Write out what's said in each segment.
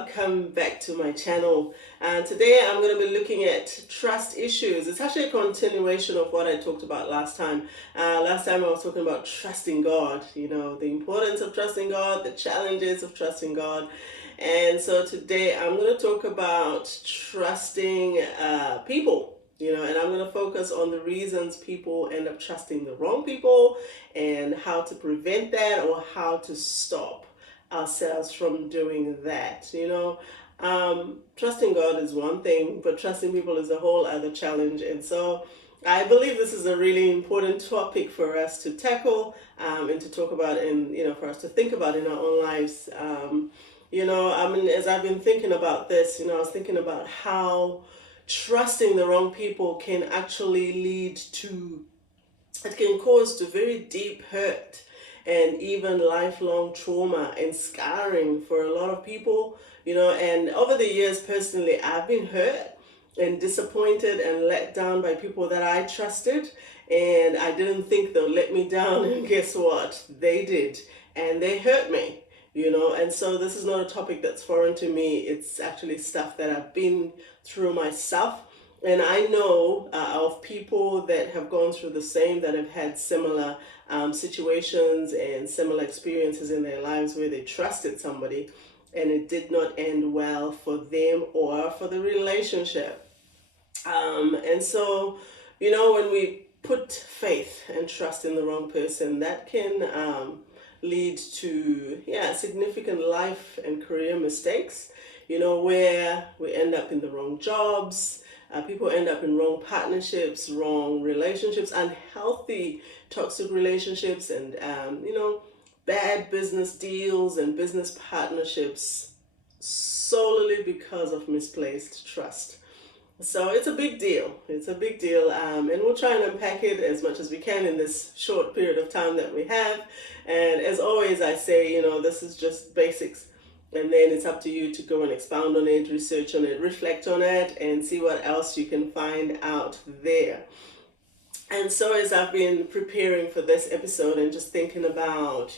welcome back to my channel. And today I'm going to be looking at trust issues. It's actually a continuation of what I talked about last time. Last time I was talking about trusting God, the importance of trusting God, the challenges of trusting God. And so today I'm going to talk about trusting people. And I'm going to focus on the reasons people end up trusting the wrong people and how to prevent that or how to stop ourselves from doing that. Trusting God is one thing, but trusting people is a whole other challenge. And so I believe this is a really important topic for us to tackle and to talk about, and for us to think about in our own lives. As I've been thinking about this, I was thinking about how trusting the wrong people can actually it can cause to very deep hurt and even lifelong trauma and scarring for a lot of people, and over the years, personally, I've been hurt and disappointed and let down by people that I trusted, and I didn't think they'll let me down, and guess what? They did, and they hurt me. And so this is not a topic that's foreign to me. It's actually stuff that I've been through myself. And I know of people that have gone through the same, that have had similar situations and similar experiences in their lives where they trusted somebody and it did not end well for them or for the relationship. And so, when we put faith and trust in the wrong person, that can lead to significant life and career mistakes, where we end up in the wrong jobs, people end up in wrong partnerships, wrong relationships, unhealthy toxic relationships, and bad business deals and business partnerships solely because of misplaced trust. So it's a big deal. It's a big deal, and we'll try and unpack it as much as we can in this short period of time that we have. And as always, I say, this is just basics, and then it's up to you to go and expound on it, research on it, reflect on it, and see what else you can find out there. And so as I've been preparing for this episode and just thinking about,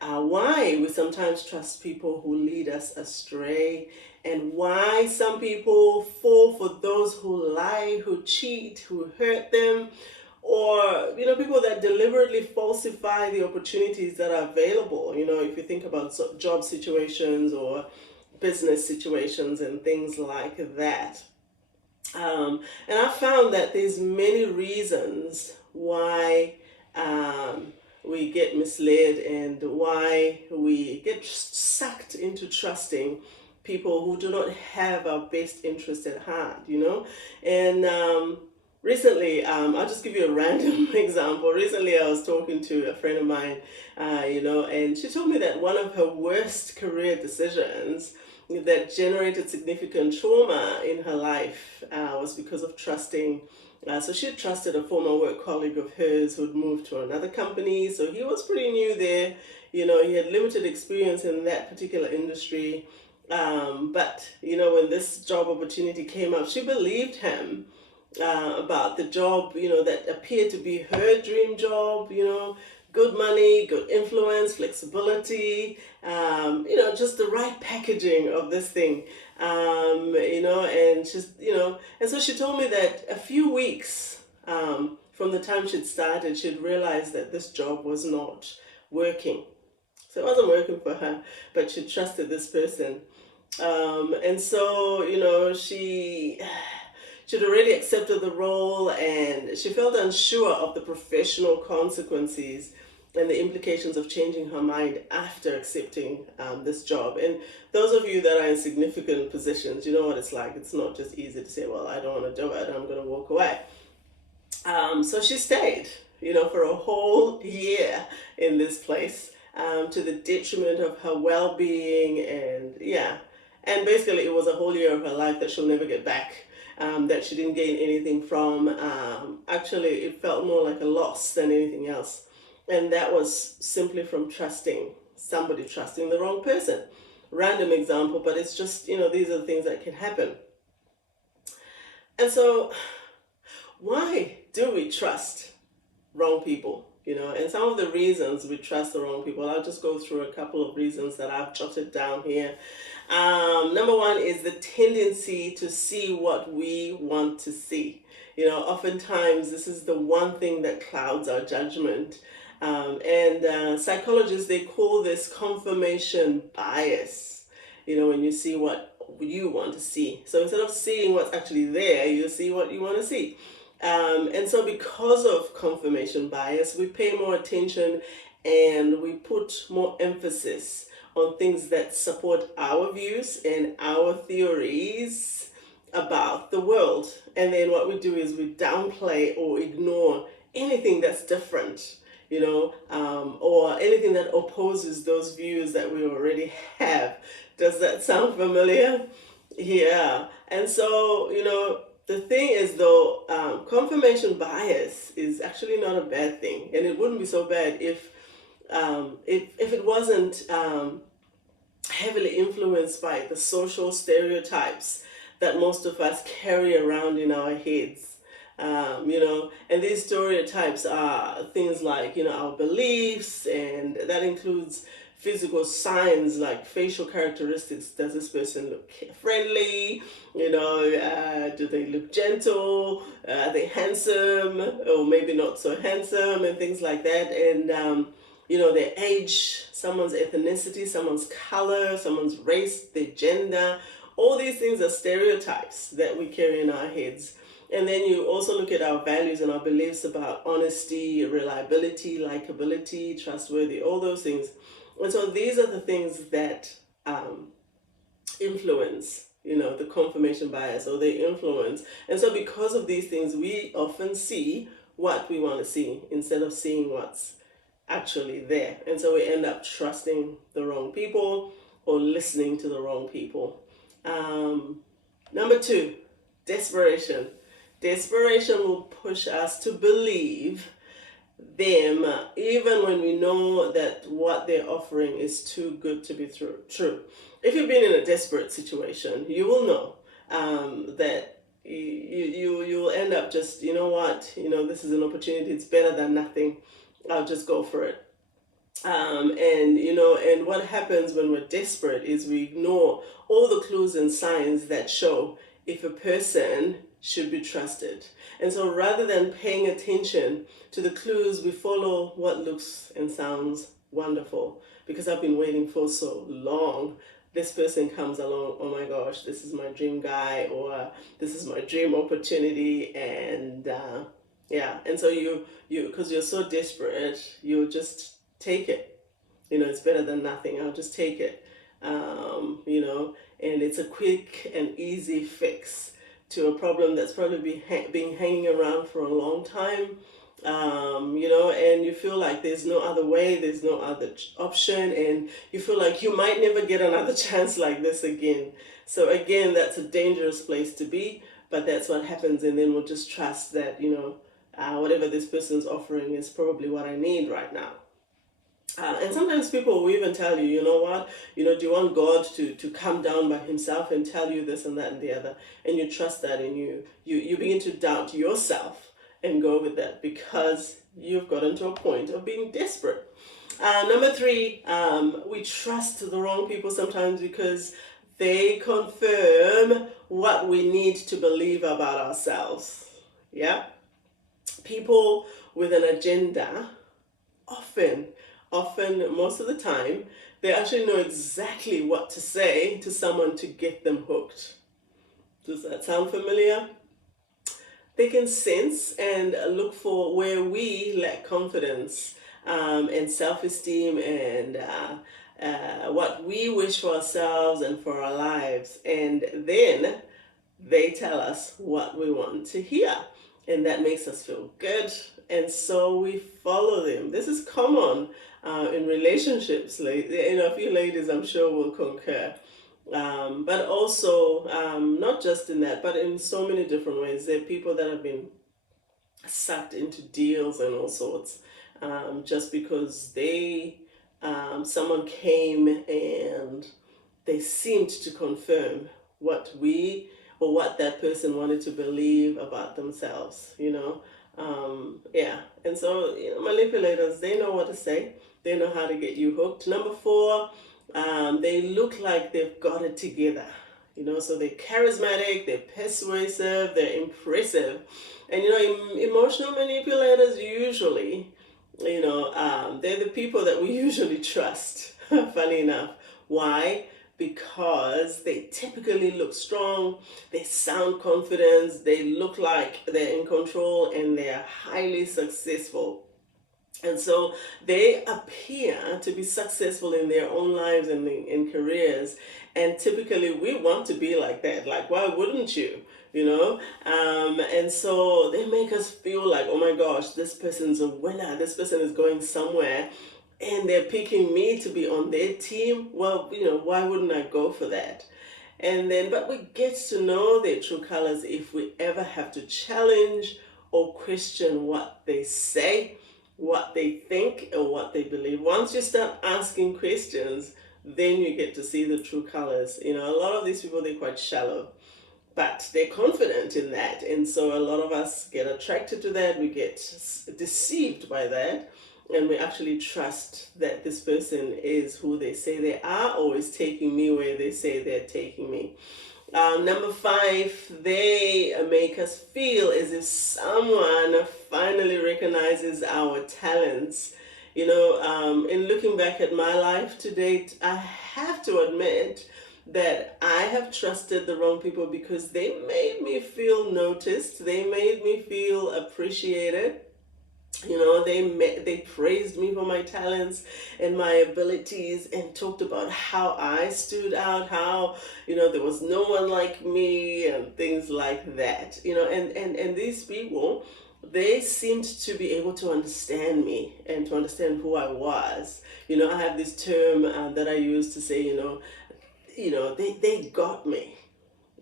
why we sometimes trust people who lead us astray, and why some people fall for those who lie, who cheat, who hurt them, or people that deliberately falsify the opportunities that are available. If you think about job situations or business situations and things like that. And I found that there's many reasons why we get misled and why we get sucked into trusting people who do not have our best interest at heart, And recently, I'll just give you a random example. Recently, I was talking to a friend of mine, and she told me that one of her worst career decisions that generated significant trauma in her life was because of trusting. So she had trusted a former work colleague of hers who had moved to another company. So he was pretty new there. He had limited experience in that particular industry. But when this job opportunity came up, she believed him about the job, that appeared to be her dream job, good money, good influence, flexibility, just the right packaging of this thing, and just, and so she told me that a few weeks from the time she'd started, she'd realized that this job was not working. So it wasn't working for her, but she trusted this person. And so, she'd already accepted the role, and she felt unsure of the professional consequences and the implications of changing her mind after accepting this job. And those of you that are in significant positions, you know what it's like. It's not just easy to say, well, I don't want to do it, I'm going to walk away. So she stayed, for a whole year in this place, to the detriment of her well-being, and basically it was a whole year of her life that she'll never get back. That she didn't gain anything from. Actually, it felt more like a loss than anything else. And that was simply from trusting the wrong person. Random example, but it's just, these are the things that can happen. And so, why do we trust wrong people? And some of the reasons we trust the wrong people, I'll just go through a couple of reasons that I've jotted down here. Number one is the tendency to see what we want to see. Oftentimes this is the one thing that clouds our judgment. And psychologists, they call this confirmation bias. When you see what you want to see. So instead of seeing what's actually there, you see what you want to see. And so because of confirmation bias, we pay more attention and we put more emphasis on things that support our views and our theories about the world. And then what we do is we downplay or ignore anything that's different, or anything that opposes those views that we already have. Does that sound familiar? Yeah. And so, the thing is, though, confirmation bias is actually not a bad thing, and it wouldn't be so bad if it wasn't heavily influenced by the social stereotypes that most of us carry around in our heads. And these stereotypes are things like, our beliefs, and that includes physical signs like facial characteristics. Does this person look friendly? Do they look gentle? Are they handsome? Or maybe not so handsome, and things like that. And, their age, someone's ethnicity, someone's color, someone's race, their gender. All these things are stereotypes that we carry in our heads. And then you also look at our values and our beliefs about honesty, reliability, likability, trustworthy, all those things. And so these are the things that influence, the confirmation bias, or they influence. And so because of these things, we often see what we want to see instead of seeing what's actually there. And so we end up trusting the wrong people or listening to the wrong people. Number two, desperation. Desperation will push us to believe them even when we know that what they're offering is too good to be true. If you've been in a desperate situation, you will know that you will end up just, this is an opportunity, it's better than nothing, I'll just go for it. And what happens when we're desperate is we ignore all the clues and signs that show if a person should be trusted. And so rather than paying attention to the clues, we follow what looks and sounds wonderful. Because I've been waiting for so long. This person comes along, oh my gosh, this is my dream guy, or this is my dream opportunity. And and so you because you're so desperate, you just take it. It's better than nothing. I'll just take it. And it's a quick and easy fix to a problem that's probably been hanging around for a long time. And you feel like there's no other way, there's no other option, and you feel like you might never get another chance like this again. So again, that's a dangerous place to be, but that's what happens. And then we'll just trust that, whatever this person's offering is probably what I need right now. And sometimes people will even tell you, you know what, do you want God to come down by himself and tell you this and that and the other, and you trust that, and you begin to doubt yourself and go with that because you've gotten to a point of being desperate. Number three, we trust the wrong people sometimes because they confirm what we need to believe about ourselves. Yeah? People with an agenda often, most of the time, they actually know exactly what to say to someone to get them hooked. Does that sound familiar? They can sense and look for where we lack confidence and self-esteem and what we wish for ourselves and for our lives. And then they tell us what we want to hear. And that makes us feel good. And so we follow them. This is common in relationships. A few ladies I'm sure will concur. But also, not just in that, but in so many different ways. There are people that have been sucked into deals and all sorts just because someone came and they seemed to confirm what that person wanted to believe about themselves, Yeah, and so manipulators, they know what to say. They know how to get you hooked. Number four, they look like they've got it together. So they're charismatic, they're persuasive, they're impressive, and emotional manipulators usually, they're the people that we usually trust. Funny enough, why? Because they typically look strong, they sound confident, they look like they're in control, and they're highly successful. And so they appear to be successful in their own lives and in careers. And typically we want to be like that. Like, why wouldn't you? And so they make us feel like, oh my gosh, this person's a winner. This person is going somewhere, and they're picking me to be on their team. Well, why wouldn't I go for that? And then, but we get to know their true colors if we ever have to challenge or question what they say, what they think, or what they believe. Once you start asking questions, then you get to see the true colors. A lot of these people, they're quite shallow, but they're confident in that. And so a lot of us get attracted to that. We get deceived by that. And we actually trust that this person is who they say they are, or is taking me where they say they're taking me. Number five, they make us feel as if someone finally recognizes our talents. In looking back at my life to date, I have to admit that I have trusted the wrong people because they made me feel noticed, they made me feel appreciated. They praised me for my talents and my abilities, and talked about how I stood out, how there was no one like me, and things like that. And these people, they seemed to be able to understand me and to understand who I was. I have this term that I use to say, they got me.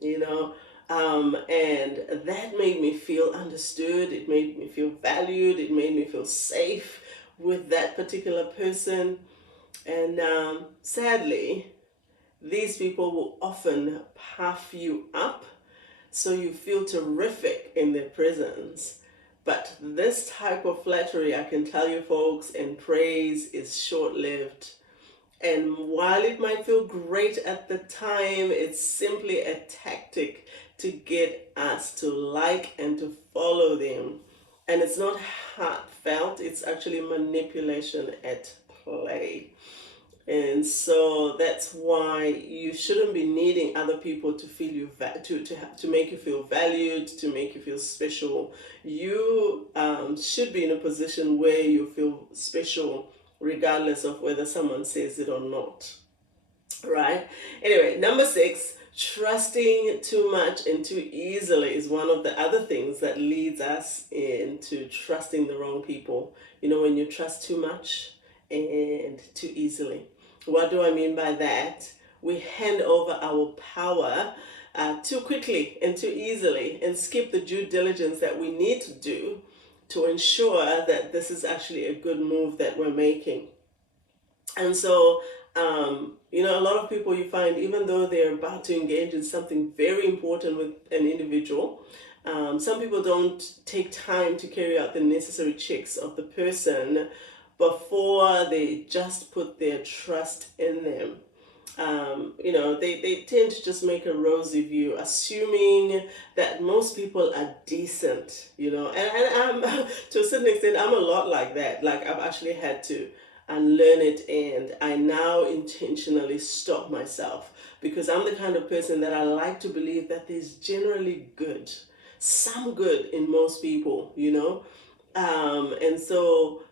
you know and that made me feel understood. It made me feel valued. It made me feel safe with that particular person. And sadly, these people will often puff you up so you feel terrific in their presence. But this type of flattery, I can tell you folks, and praise is short-lived. And while it might feel great at the time, it's simply a tactic to get us to like and to follow them. And it's not heartfelt, it's actually manipulation at play. And so that's why you shouldn't be needing other people to feel you to make you feel valued, to make you feel special. You should be in a position where you feel special regardless of whether someone says it or not. Right? Anyway, number 6, trusting too much and too easily is one of the other things that leads us into trusting the wrong people. When you trust too much and too easily. What do I mean by that? We hand over our power too quickly and too easily, and skip the due diligence that we need to do to ensure that this is actually a good move that we're making. And so, a lot of people, you find, even though they're about to engage in something very important with an individual, some people don't take time to carry out the necessary checks of the person before they just put their trust in them. They tend to just make a rosy view, assuming that most people are decent, and I'm, to a certain extent, I'm a lot like that. Like, I've actually had to unlearn it, and I now intentionally stop myself, because I'm the kind of person that I like to believe that there's generally some good in most people, and so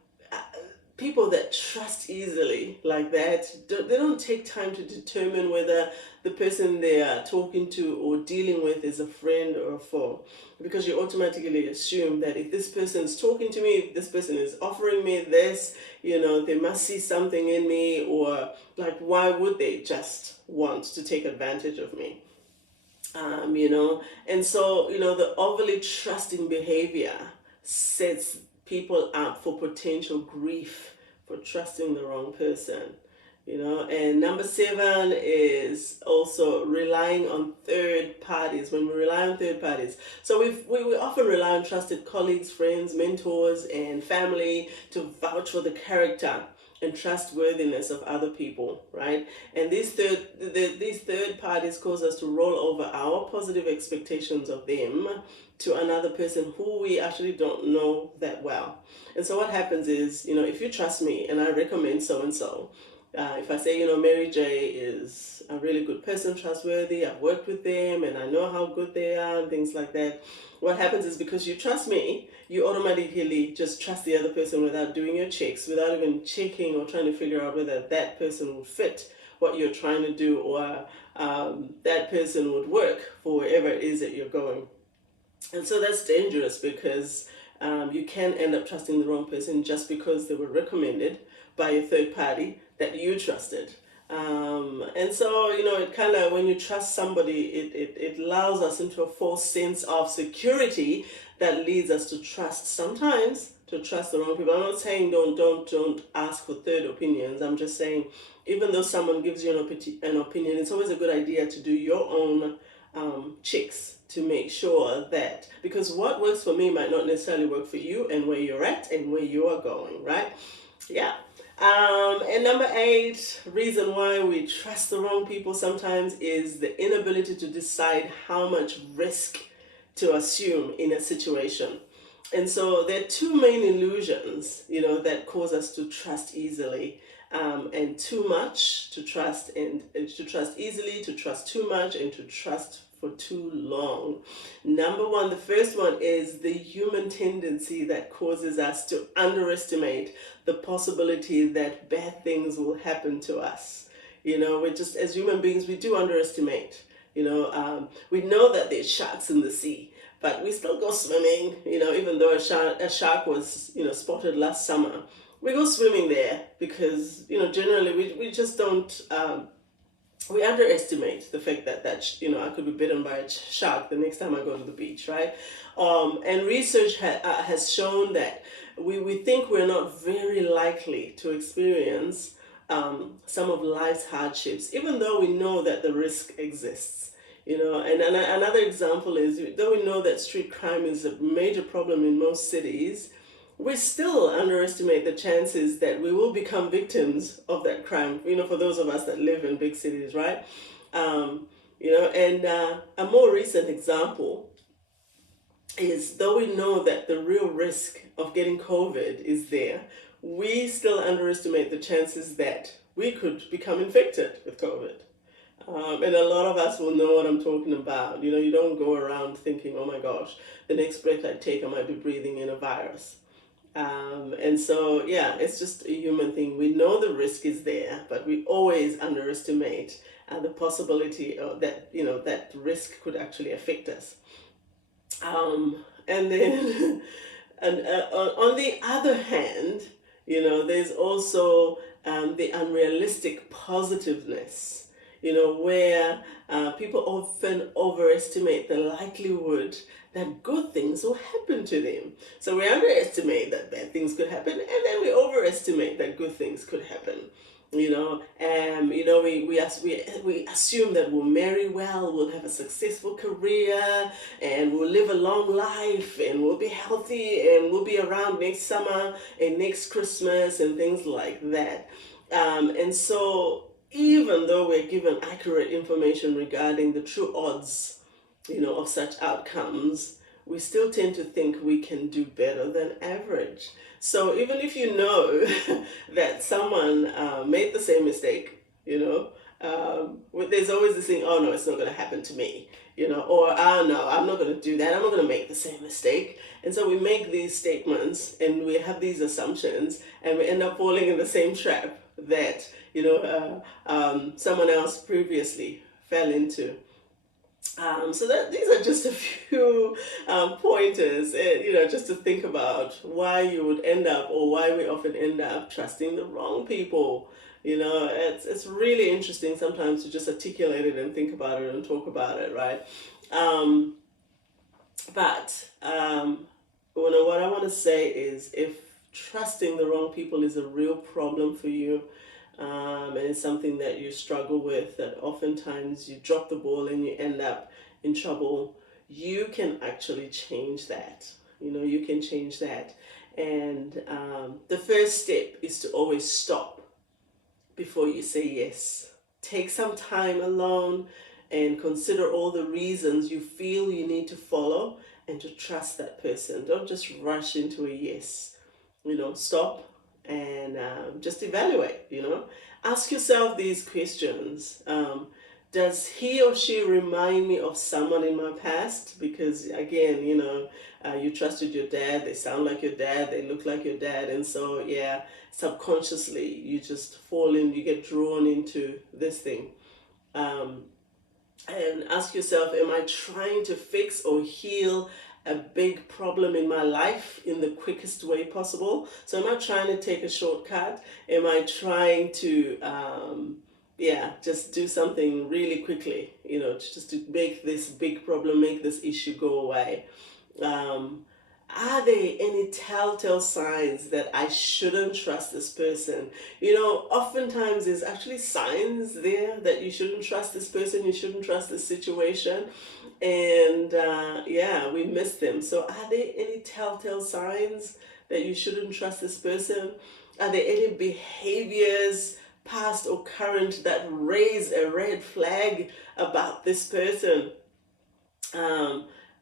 people that trust easily like that, they don't take time to determine whether the person they are talking to or dealing with is a friend or a foe, because you automatically assume that if this person is talking to me, if this person is offering me this, they must see something in me, or like, why would they just want to take advantage of me? And so, the overly trusting behavior sets people up for potential grief for trusting the wrong person. And number 7 is also relying on third parties. When we rely on third parties, so we often rely on trusted colleagues, friends, mentors, and family to vouch for the character and trustworthiness of other people, right? And these third parties cause us to roll over our positive expectations of them to another person who we actually don't know that well. And so what happens is, if you trust me and I recommend so and so, if I say, Mary J is a really good person, trustworthy, I've worked with them and I know how good they are and things like that, what happens is, because you trust me, you automatically just trust the other person without doing your checks, without even checking or trying to figure out whether that person would fit what you're trying to do, or that person would work for wherever it is that you're going. And so that's dangerous, because you can end up trusting the wrong person just because they were recommended by a third party that you trusted. And so, it kind of, when you trust somebody, it allows us into a false sense of security that leads us to trust, sometimes to trust the wrong people. I'm not saying don't ask for third opinions. I'm just saying, even though someone gives you an opinion, it's always a good idea to do your own checks to make sure that, because what works for me might not necessarily work for you and where you're at and where you are going, right? Yeah. And number 8, reason why we trust the wrong people sometimes is the inability to decide how much risk to assume in a situation. And so there are two main illusions, that cause us to trust easily, and too much to trust, and to trust easily, to trust too much, and to trust for too long. Number 1, the first one is the human tendency that causes us to underestimate the possibility that bad things will happen to us. We're just, as human beings, we do underestimate. We know that there's sharks in the sea, but we still go swimming, even though a shark was, spotted last summer. We go swimming there because, generally we just don't, we underestimate the fact that I could be bitten by a shark the next time I go to the beach, right? And research has shown that we think we're not very likely to experience some of life's hardships, even though we know that the risk exists. And another example is, though we know that street crime is a major problem in most cities, we still underestimate the chances that we will become victims of that crime, for those of us that live in big cities, right? And a more recent example is, though we know that the real risk of getting COVID is there, we still underestimate the chances that we could become infected with COVID. And a lot of us will know what I'm talking about. You don't go around thinking, oh my gosh, the next breath I take, I might be breathing in a virus. And so, yeah, it's just a human thing. We know the risk is there, but we always underestimate the possibility of that, that risk could actually affect us. And then, and on the other hand, there's also the unrealistic positiveness, where people often overestimate the likelihood that good things will happen to them. So we underestimate that bad things could happen, and then we overestimate that good things could happen. We assume that we'll marry well, we'll have a successful career, and we'll live a long life, and we'll be healthy, and we'll be around next summer and next Christmas and things like that. And so, even though we're given accurate information regarding the true odds, of such outcomes, we still tend to think we can do better than average. So even if you know that someone made the same mistake, there's always this thing, oh no, it's not going to happen to me, or oh no, I'm not going to do that, I'm not going to make the same mistake. And so we make these statements and we have these assumptions, and we end up falling in the same trap that, someone else previously fell into. So that these are just a few pointers, just to think about why you would end up, or why we often end up trusting the wrong people. It's really interesting sometimes to just articulate it and think about it and talk about it, right? But what I want to say is, if trusting the wrong people is a real problem for you, and it's something that you struggle with, that oftentimes you drop the ball and you end up in trouble, you can actually change that. You can change that. And the first step is to always stop before you say yes. Take some time alone and consider all the reasons you feel you need to follow and to trust that person. Don't just rush into a yes. Stop and just evaluate. Ask yourself these questions. Does he or she remind me of someone in my past? Because again, you trusted your dad, they sound like your dad, they look like your dad, and so yeah, subconsciously you just you get drawn into this thing. And ask yourself, am I trying to fix or heal a big problem in my life in the quickest way possible? So am I trying to take a shortcut? Am I trying to just do something really quickly, just to make this big problem, make this issue go away? Are there any telltale signs that I shouldn't trust this person? Oftentimes there's actually signs there that you shouldn't trust this person, you shouldn't trust this situation, and we miss them. So are there any telltale signs that you shouldn't trust this person? Are there any behaviors, past or current, that raise a red flag about this person?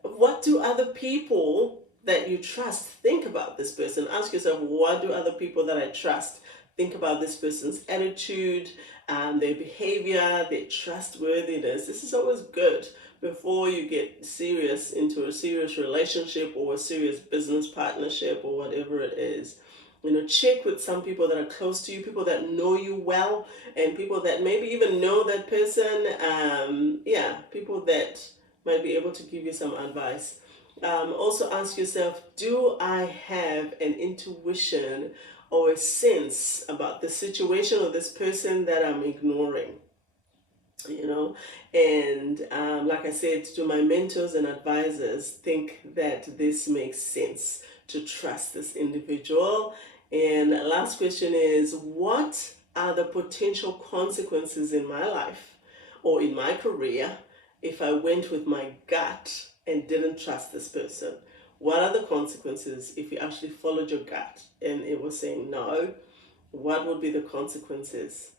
What do other people that you trust think about this person? Ask yourself, what do other people that I trust think about this person's attitude, their behavior, their trustworthiness? This is always good before you get serious into a serious relationship or a serious business partnership or whatever it is. Check with some people that are close to you, people that know you well, and people that maybe even know that person. People that might be able to give you some advice. Also ask yourself, do I have an intuition or a sense about the situation or this person that I'm ignoring? And like I said, to my mentors and advisors, think that this makes sense to trust this individual. And last question is, what are the potential consequences in my life or in my career if I went with my gut and didn't trust this person? What are the consequences if you actually followed your gut and it was saying no? What would be the consequences?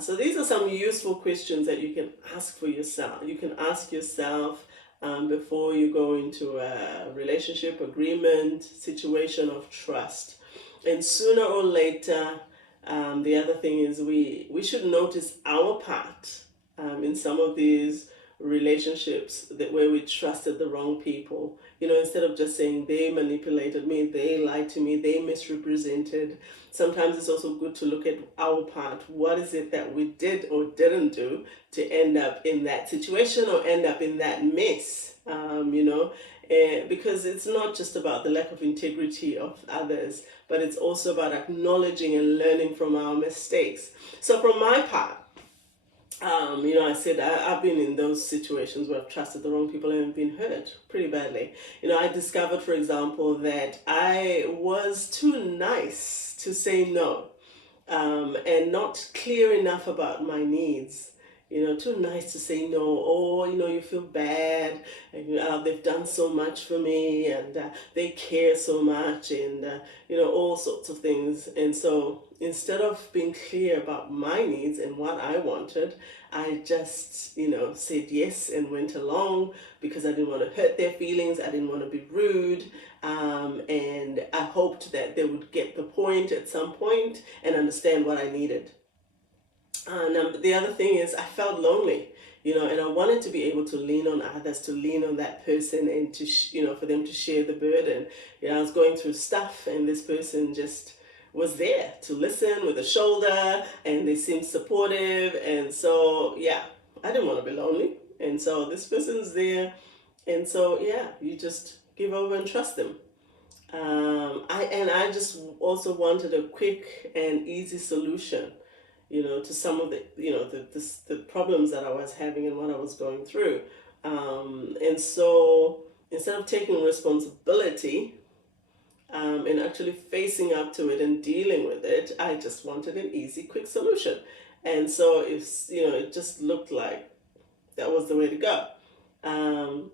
So these are some useful questions that you can ask for yourself. You can ask yourself before you go into a relationship, agreement, situation of trust. And sooner or later, the other thing is we should notice our part in some of these relationships where we trusted the wrong people. Instead of just saying they manipulated me, they lied to me, they misrepresented. Sometimes it's also good to look at our part. What is it that we did or didn't do to end up in that situation or end up in that mess? Because it's not just about the lack of integrity of others, but it's also about acknowledging and learning from our mistakes. So from my part, I said I've been in those situations where I've trusted the wrong people and have been hurt pretty badly. I discovered, for example, that I was too nice to say no, and not clear enough about my needs. Too nice to say no, or you feel bad, and they've done so much for me, and they care so much, and all sorts of things. And so instead of being clear about my needs and what I wanted, I just said yes and went along because I didn't want to hurt their feelings. I didn't want to be rude, and I hoped that they would get the point at some point and understand what I needed. And the other thing is, I felt lonely, and I wanted to be able to lean on others, to lean on that person, and to for them to share the burden. I was going through stuff, and this person just was there to listen with a shoulder, and they seemed supportive, and so I didn't want to be lonely, and so this person's there, and so you just give over and trust them. I just also wanted a quick and easy solution, to some of the problems that I was having and what I was going through. And so instead of taking responsibility, and actually facing up to it and dealing with it. I just wanted an easy, quick solution. And so it just looked like that was the way to go. Um,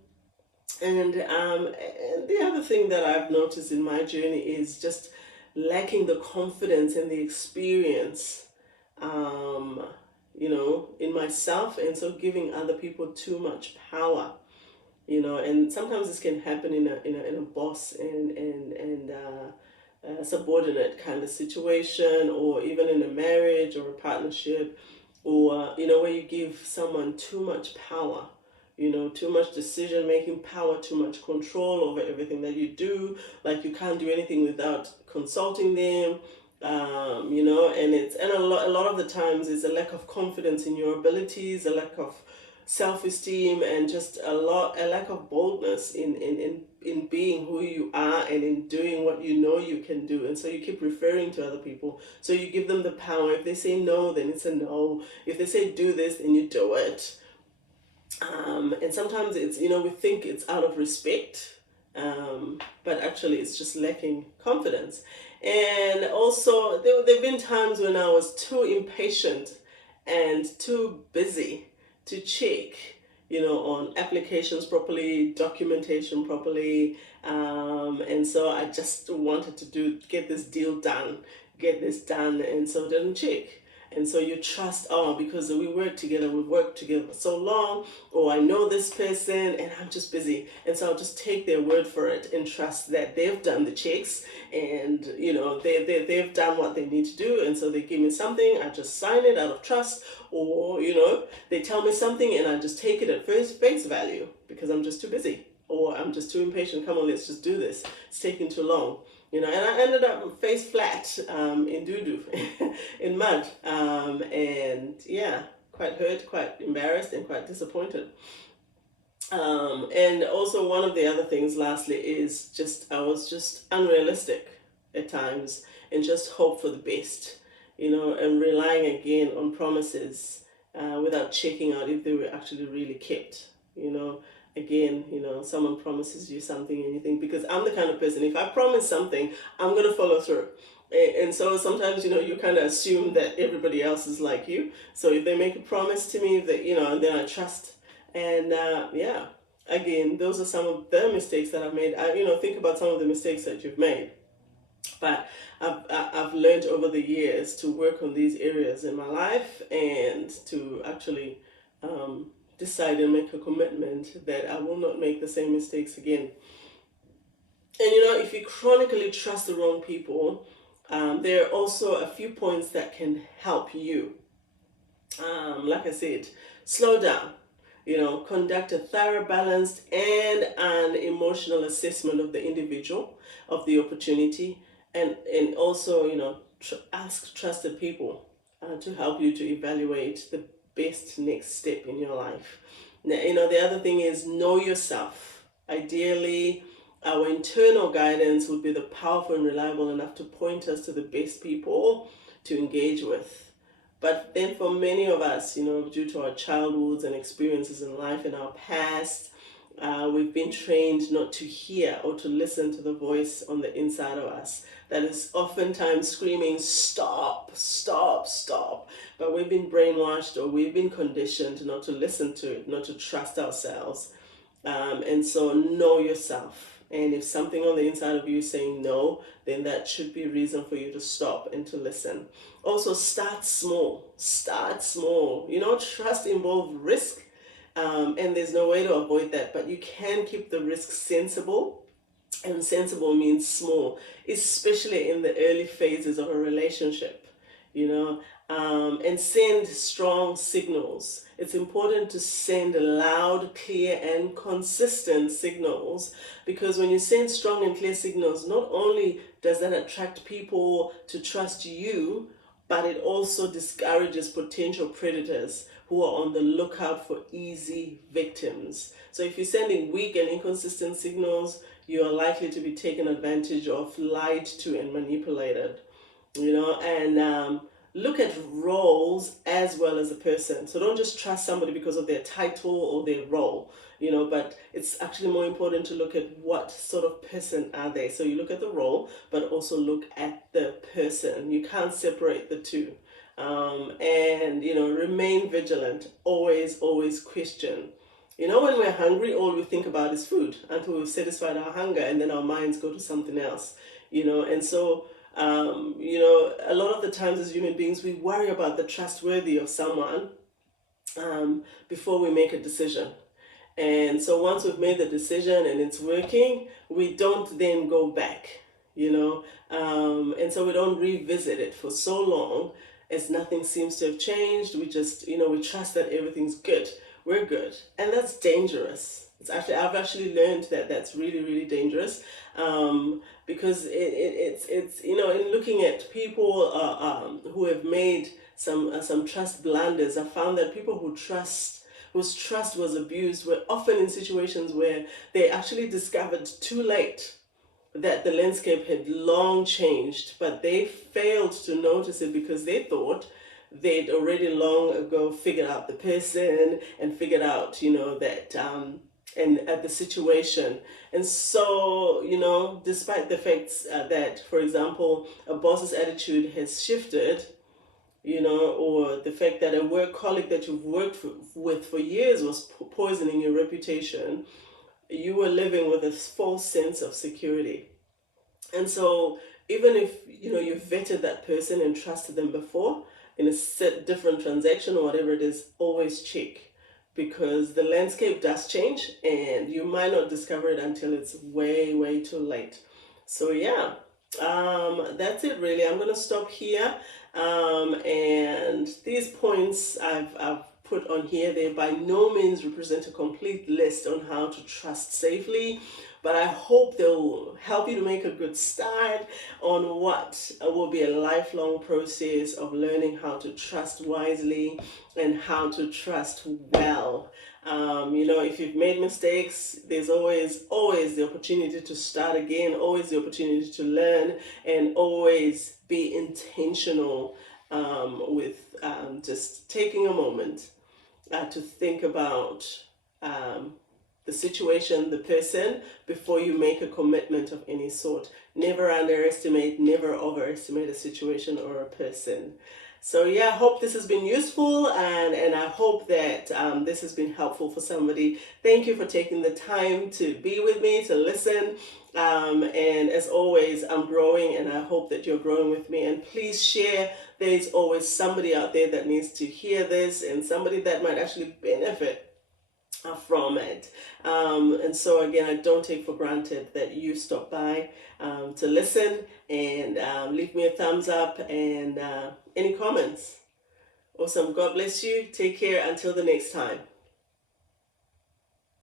and the other thing that I've noticed in my journey is just lacking the confidence and the experience, um, in myself, and so giving other people too much power. And sometimes this can happen in a boss and subordinate kind of situation, or even in a marriage or a partnership, or where you give someone too much power, too much decision making power, too much control over everything that you do. Like, you can't do anything without consulting them. And a lot of the times it's a lack of confidence in your abilities, a lack of self-esteem, and just a lack of boldness in being who you are and in doing what you can do. And so you keep referring to other people, so you give them the power. If they say no, then it's a no. If they say do this, then you do it. And sometimes it's, we think it's out of respect, but actually it's just lacking confidence. And also, there've been times when I was too impatient and too busy to check, on applications properly, documentation properly. And so I just wanted to get this deal done, get this done, and so didn't check. And so you trust, because we've worked together for so long, or I know this person and I'm just busy. And so I'll just take their word for it and trust that they've done the checks, and, they've done what they need to do. And so they give me something, I just sign it out of trust, or, they tell me something and I just take it at face value because I'm just too busy, or I'm just too impatient. Come on, let's just do this. It's taking too long. And I ended up face flat, in doo-doo, in mud, and yeah, quite hurt, quite embarrassed, and quite disappointed. And also, one of the other things, lastly, is I was just unrealistic at times, and just hope for the best, and relying again on promises, without checking out if they were actually really kept. Again, someone promises you something and you think, because I'm the kind of person, if I promise something, I'm going to follow through. And so sometimes, you kind of assume that everybody else is like you. So if they make a promise to me, that, then I trust. And yeah, again, those are some of the mistakes that I've made. Think about some of the mistakes that you've made. But I've learned over the years to work on these areas in my life, and to actually decide and make a commitment that I will not make the same mistakes again. And if you chronically trust the wrong people, there are also a few points that can help you. Like I said, slow down. Conduct a thorough, balanced, and an emotional assessment of the individual, of the opportunity, and also, ask trusted people to help you to evaluate the best next step in your life. Now, the other thing is, know yourself. Ideally, our internal guidance would be the powerful and reliable enough to point us to the best people to engage with. But then for many of us, due to our childhoods and experiences in life in our past, we've been trained not to hear or to listen to the voice on the inside of us that is oftentimes screaming, stop, stop, stop. But we've been brainwashed, or we've been conditioned not to listen to it, not to trust ourselves. And so know yourself. And if something on the inside of you is saying no, then that should be reason for you to stop and to listen. Also, start small. Start small. Trust involves risk. And there's no way to avoid that, but you can keep the risk sensible. And sensible means small, especially in the early phases of a relationship, and send strong signals. It's important to send loud, clear, and consistent signals, because when you send strong and clear signals, not only does that attract people to trust you, but it also discourages potential predators who are on the lookout for easy victims. So if you're sending weak and inconsistent signals, you are likely to be taken advantage of, lied to, and manipulated. And look at roles as well as a person. So don't just trust somebody because of their title or their role, but it's actually more important to look at what sort of person are they. So you look at the role, but also look at the person. You can't separate the two. And, remain vigilant. Always, always question. When we're hungry, all we think about is food until we've satisfied our hunger, and then our minds go to something else, and so a lot of the times as human beings, we worry about the trustworthy of someone before we make a decision. And so once we've made the decision and it's working, we don't then go back, and so we don't revisit it for so long as nothing seems to have changed. We just, we trust that everything's good. We're good. And that's dangerous. I've actually learned that that's really, really dangerous, because it's in looking at people who have made some trust blunders. I found that people whose trust was abused were often in situations where they actually discovered too late that the landscape had long changed, but they failed to notice it because they thought they'd already long ago figured out the person and figured out, that and at the situation. And so, despite the fact that, for example, a boss's attitude has shifted, or the fact that a work colleague that you've worked with for years was poisoning your reputation, you were living with a false sense of security. And so even if you've vetted that person and trusted them before in a different transaction or whatever it is, always check, because the landscape does change and you might not discover it until it's way, way too late. So yeah, that's it really. I'm gonna stop here. And these points I've put on here, they by no means represent a complete list on how to trust safely, but I hope they'll help you to make a good start on what will be a lifelong process of learning how to trust wisely and how to trust well. If you've made mistakes, there's always the opportunity to start again, always the opportunity to learn, and always be intentional with just taking a moment to think about the situation, the person, before you make a commitment of any sort. Never underestimate, never overestimate a situation or a person. So yeah, I hope this has been useful, and I hope that this has been helpful for somebody. Thank you for taking the time to be with me, to listen. And as always, I'm growing, and I hope that you're growing with me. And please share. There's always somebody out there that needs to hear this, and somebody that might actually benefit from it. And so again, I don't take for granted that you stop by to listen, and leave me a thumbs up and any comments. Awesome. God bless you. Take care until the next time.